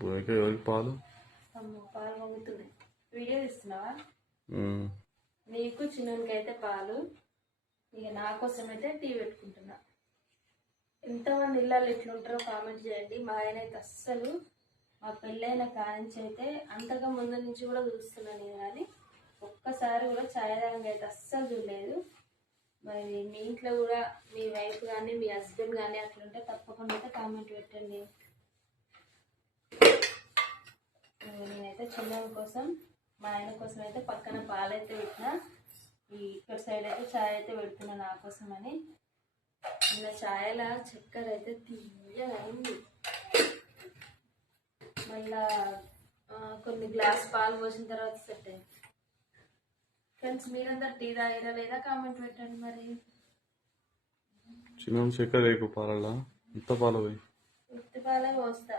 భూమికి ఎవరికి పాలు? అమ్మో పాలు పొంగుతున్నాయి. వీడియో తీస్తున్నావా? ఉమ్. నీకు చిన్నకైతే పాలు, ఇక నా కోసం అయితే టీ పెట్టుకుంటున్నా. ఎంతమంది ఇళ్ళల్లో ఇట్లుంటారో కామెంట్ చేయండి. మా ఆయన అయితే అస్సలు, మా పెళ్ళైన కాంచి అయితే అంతగా ముందు నుంచి కూడా చూస్తున్నాను నేను, కానీ ఒక్కసారి కూడా ఛాయ్ తాగంగా అయితే అస్సలు చూడలేదు. మరి మీ ఇంట్లో కూడా మీ వైఫ్ కానీ మీ హస్బెండ్ కానీ అట్లుంటే తప్పకుండా అయితే కామెంట్ పెట్టండి. నేనైతే చిన్న కోసం, మా ఆయన కోసం అయితే పక్కన పాలైతే పెట్టిన, ఈ ఇక్కడ సైడ్ అయితే ఛాయ్ అయితే పెడుతున్నా నా కోసం అని. ఇలా ఛాయల చక్కెర అయితే తీయగా అయింది. మళ్ళా కొన్ని గ్లాస్ పాలు పోసిన తర్వాత సెట్ అయింది. ఫ్రెండ్స్, మీరందరూ టీ తాగిరా లేదా కామెంట్ పెట్టండి. మరి చిన్న చక్కెర రేపు పాలలా ఎంత పాలు పోయి ఉత్తి పాలే పోస్తా.